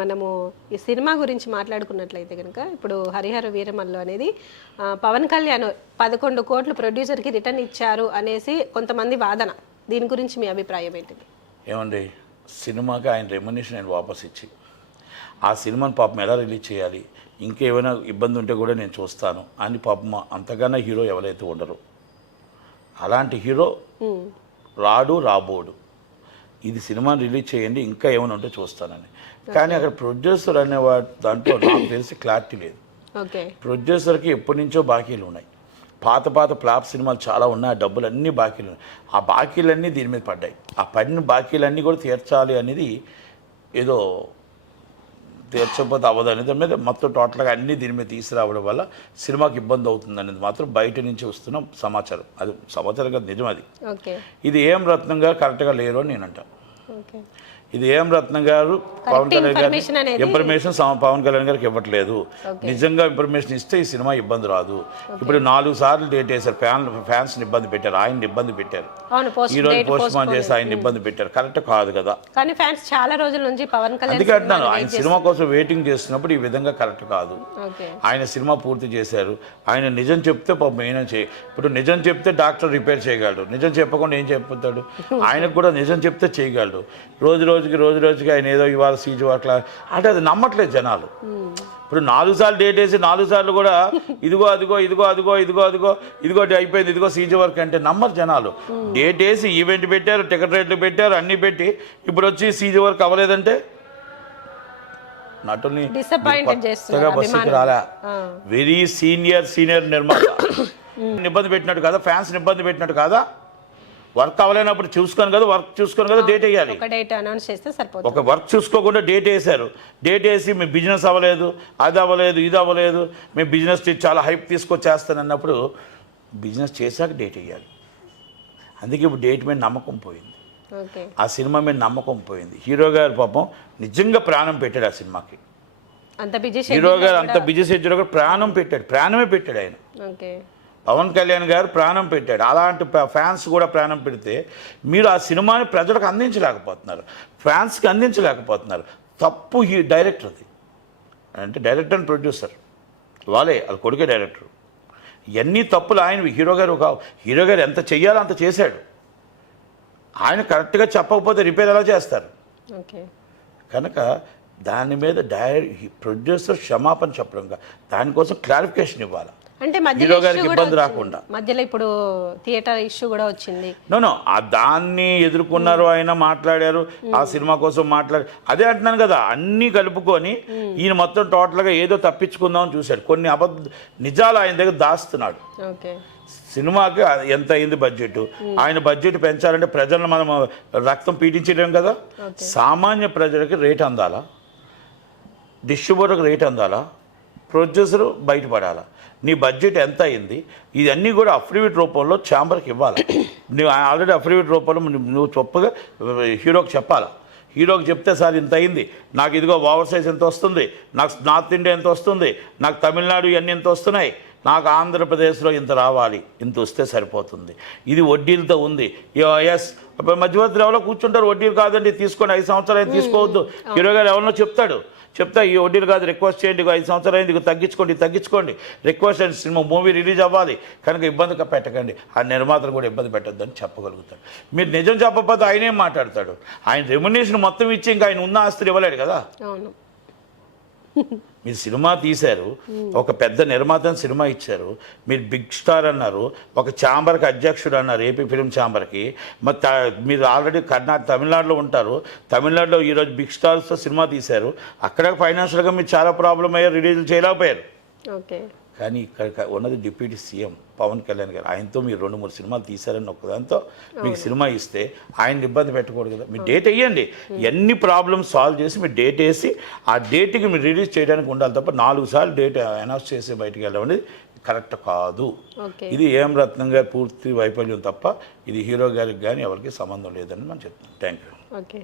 మనము ఈ సినిమా గురించి మాట్లాడుకున్నట్లయితే కనుక ఇప్పుడు హరిహర వీరమల్లు అనేది పవన్ కళ్యాణ్ పదకొండు కోట్లు ప్రొడ్యూసర్కి రిటర్న్ ఇచ్చారు అనేసి కొంతమంది వాదన. దీని గురించి మీ అభిప్రాయం ఏంటిది? ఏమండి సినిమాకి ఆయన రెమ్యునేషన్ ఆయన వాపస్ ఇచ్చి ఆ సినిమాని పాపం ఎలా రిలీజ్ చేయాలి ఇంకేమైనా ఇబ్బంది ఉంటే కూడా నేను చూస్తాను అని పాపం అంతకన్నా హీరో ఎవరైతే ఉండరు. అలాంటి హీరో రాడు రాబోడు. ఇది సినిమాని రిలీజ్ చేయండి ఇంకా ఏమైనా ఉంటే చూస్తానని. కానీ అక్కడ ప్రొడ్యూసర్ అనే దాంట్లో నాకు తెలిసి క్లారిటీ లేదు. ప్రొడ్యూసర్కి ఎప్పటి నుంచో బాకీలు ఉన్నాయి. పాత పాత ఫ్లాప్ సినిమాలు చాలా ఉన్నాయి ఆ డబ్బులు అన్నీ బాకీలు ఉన్నాయి. ఆ బాకీలన్నీ దీని మీద పడ్డాయి. ఆ పడిన బాకీలన్నీ కూడా తీర్చాలి అనేది ఏదో తీర్చకపోతే అవ్వదు అనేది మీద మొత్తం టోటల్గా అన్నీ దీని మీద తీసుకురావడం వల్ల సినిమాకి ఇబ్బంది అవుతుంది అనేది మాత్రం బయట నుంచి వస్తున్న సమాచారం. అది సమాచారం కాదు నిజం అది. ఓకే. ఇది ఏం రత్నం గారు కరెక్ట్గా లేరు అని నేను అంటాను ఓకే ఇది ఏం రత్నం గారు పవన్ కళ్యాణ్ గారు ఇన్ఫర్మేషన్ పవన్ కళ్యాణ్ గారికి ఇవ్వట్లేదు. నిజంగా ఇన్ఫర్మేషన్ ఇస్తే ఈ సినిమా ఇబ్బంది రాదు. ఇప్పుడు నాలుగు సార్లు డేట్ వేశారు. ఫ్యాన్ ఫ్యాన్స్ ఇబ్బంది పెట్టారు. ఆయన ఇబ్బంది పెట్టారు. ఈ రోజు పోస్ట్ మాన్ చేసి ఆయన ఇబ్బంది పెట్టారు. కరెక్ట్ కాదు కదా. కానీ ఫ్యాన్స్ చాలా రోజుల నుంచి పవన్ కళ్యాణ్ అందుకే అంటున్నాను ఆయన సినిమా కోసం వెయిటింగ్ చేస్తున్నప్పుడు ఈ విధంగా కరెక్ట్ కాదు. ఆయన సినిమా పూర్తి చేశారు. ఆయన నిజం చెప్తే పాపం ఏమైనా చేయ ఇప్పుడు నిజం చెప్తే డాక్టర్ రిపేర్ చేయగలడు. నిజం చెప్పకుండా ఏం చెప్పుతాడు ఆయనకు కూడా నిజం చెప్తే చేయగలడు. రోజు రోజుకి రోజు రోజుకి ఆయన ఏదో ఇవాళ సీజు అట్లా అంటే అది నమ్మట్లేదు జనాలు. ఇప్పుడు నాలుగు సార్లు డేట్ వేసి నాలుగు సార్లు కూడా ఇదిగో అదిగో ఇదిగో అదిగో ఇదిగో అదిగో ఇదిగో అయిపోయింది ఇదిగో సీజీ వర్క్ అంటే నమ్మరు జనాలు. డేట్ వేసి ఈవెంట్ పెట్టారు టికెట్ రేట్లు పెట్టారు అన్నీ పెట్టి ఇప్పుడు వచ్చి సీజీ వర్క్ అవ్వలేదంటే? కొత్తగా బస్సుకి. రాలా. వెరీ సీనియర్ సీనియర్ నిర్మాత. ఇబ్బంది పెట్టినట్టు కదా? ఫ్యాన్స్ ఇబ్బంది పెట్టినట్టు కాదా? వర్క్ అవ్వలేనప్పుడు చూసుకొని కదా వర్క్ చూసుకొని కదా డేట్ వేయాలి ఒక డేట్ అనౌన్స్ చేస్తే సరిపోతుంది. ఒక వర్క్ చూసుకోకుండా డేట్ వేశారు డేట్ వేసి మీ బిజినెస్ అవ్వలేదు అది అవ్వలేదు ఇది అవ్వలేదు మీ బిజినెస్ చాలా హైప్ తీసుకొచ్చేస్తానన్నప్పుడు బిజినెస్ చేశాక డేట్ వేయాలి అందుకే ఇప్పుడు డేట్ మీద నమ్మకం పోయింది. ఆ సినిమా మీద నమ్మకం పోయింది. హీరో గారు పాపం నిజంగా ప్రాణం పెట్టాడు ఆ సినిమాకి. హీరో గారు అంత బిజీ షెడ్యూల్ ప్రాణం పెట్టాడు ప్రాణమే పెట్టాడు ఆయన. పవన్ కళ్యాణ్ గారు ప్రాణం పెట్టాడు. అలాంటి ఫ్యాన్స్ కూడా ప్రాణం పెడితే మీరు ఆ సినిమాని ప్రజలకు అందించలేకపోతున్నారు. ఫ్యాన్స్కి అందించలేకపోతున్నారు. తప్పు ఈ డైరెక్టర్ది. అంటే డైరెక్టర్ అండ్ ప్రొడ్యూసర్. వాళ్ళే అది కొడుకే డైరెక్టర్. ఇవన్నీ తప్పులు ఆయన హీరో గారు ఒక హీరో గారు ఎంత చెయ్యాలో అంత చేశాడు. ఆయన కరెక్ట్గా చెప్పకపోతే రిపేర్ ఎలా చేస్తారు? ఓకే. కనుక దాని మీద డై ప్రొడ్యూసర్ క్షమాపణ చెప్పడం కాదు దానికోసం క్లారిఫికేషన్ ఇవ్వాలి? అంటే హీరో గారికి ఇబ్బంది. రాకుండా. మధ్యలో ఇప్పుడు థియేటర్ ఇష్యూ కూడా వచ్చింది. నో దాన్ని ఎదుర్కొన్నారు ఆయన మాట్లాడారు ఆ సినిమా కోసం మాట్లాడారు. అదే అంటున్నాను కదా అన్నీ కలుపుకొని ఈయన మొత్తం టోటల్గా ఏదో తప్పించుకుందామని చూశాడు. కొన్ని అబద్ధ నిజాలు ఆయన దగ్గర దాస్తున్నాడు. ఓకే. సినిమాకి ఎంత అయింది బడ్జెట్? ఆయన బడ్జెట్ పెంచాలంటే ప్రజలను మనం రక్తం పీడించలేం కదా? సామాన్య ప్రజలకి రేట్ అందాలా? డిస్ట్రిబ్యూటర్కి రేట్ అందాలా? ప్రొడ్యూసర్ బయటపడాలా? నీ బడ్జెట్ ఎంత అయింది? ఇవన్నీ కూడా అఫిడవిట్ రూపంలో ఛాంబర్కి ఇవ్వాలి. నువ్వు ఆల్రెడీ అఫిడవిట్ రూపంలో నువ్వు చొప్పగా హీరోకి చెప్పాలా? హీరోకి చెప్తే సార్ ఇంత అయింది. నాకు ఇదిగో ఓవర్ సైజ్ ఎంత వస్తుంది? నాకు నార్త్ ఇండియా ఎంత వస్తుంది? నాకు తమిళనాడు ఇవన్నీ ఎంత వస్తున్నాయి? నాకు ఆంధ్రప్రదేశ్లో ఇంత రావాలి ఇంత వస్తే సరిపోతుంది. ఇది వడ్డీలతో ఉంది. ఎస్. మధ్యవర్తి ఎవరో కూర్చుంటారు వడ్డీలు కాదండి తీసుకోండి ఐదు సంవత్సరాలు తీసుకోవద్దు. హీరో గారు ఎవరినో చెప్తాడు. చెప్తా ఈ వడ్డీలు కాదు రిక్వెస్ట్ చేయండి ఐదు సంవత్సరాలు అయింది తగ్గించుకోండి తగ్గించుకోండి. Request and cinema movie release అవ్వాలి. కనుక ఇబ్బంది పెట్టకండి. ఆ నిర్మాతలు కూడా ఇబ్బంది పెట్టొద్దని చెప్పగలుగుతాడు. మీరు నిజం చెప్పకపోతే ఆయనేం మాట్లాడతాడు. ఆయన రెమ్యునేషన్ మొత్తం ఇచ్చి ఇంకా ఆయన ఉన్న ఆస్తులు ఇవ్వలేడు కదా. అవును. మీరు సినిమా తీశారు ఒక పెద్ద నిర్మాత సినిమా ఇచ్చారు మీరు బిగ్ స్టార్ అన్నారు ఒక ఛాంబర్కి అధ్యక్షుడు అన్నారు ఏపీ ఫిలిం ఛాంబర్కి. మరి మీరు ఆల్రెడీ కర్ణాటక తమిళనాడులో ఉంటారు తమిళనాడులో ఈరోజు బిగ్ స్టార్స్తో సినిమా తీశారు అక్కడ ఫైనాన్షియల్గా మీరు చాలా ప్రాబ్లం అయ్యారు రిలీజ్ చేయలేకపోయారు. ఓకే. కానీ ఇక్కడ ఉన్నది డిప్యూటీ సీఎం పవన్ కళ్యాణ్ గారు. ఆయనతో మీరు రెండు మూడు సినిమాలు తీశారని ఒక్కదాంతో మీకు సినిమా ఇస్తే ఆయన ఇబ్బంది పెట్టకూడదు కదా. మీరు డేట్ వేయండి. ఎన్ని ప్రాబ్లమ్స్ సాల్వ్ చేసి మీరు డేట్ వేసి ఆ డేట్కి మీరు రిలీజ్ చేయడానికి ఉండాలి తప్ప నాలుగు సార్లు డేట్ అనౌన్స్ చేసి బయటికి వెళ్ళడం అనేది కరెక్ట్ కాదు. ఇది ఏం రత్నం గారి పూర్తి వైఫల్యం తప్ప ఇది హీరో గారికి కానీ ఎవరికి సంబంధం లేదని మనం చెప్తున్నాం. Thank you. ఓకే.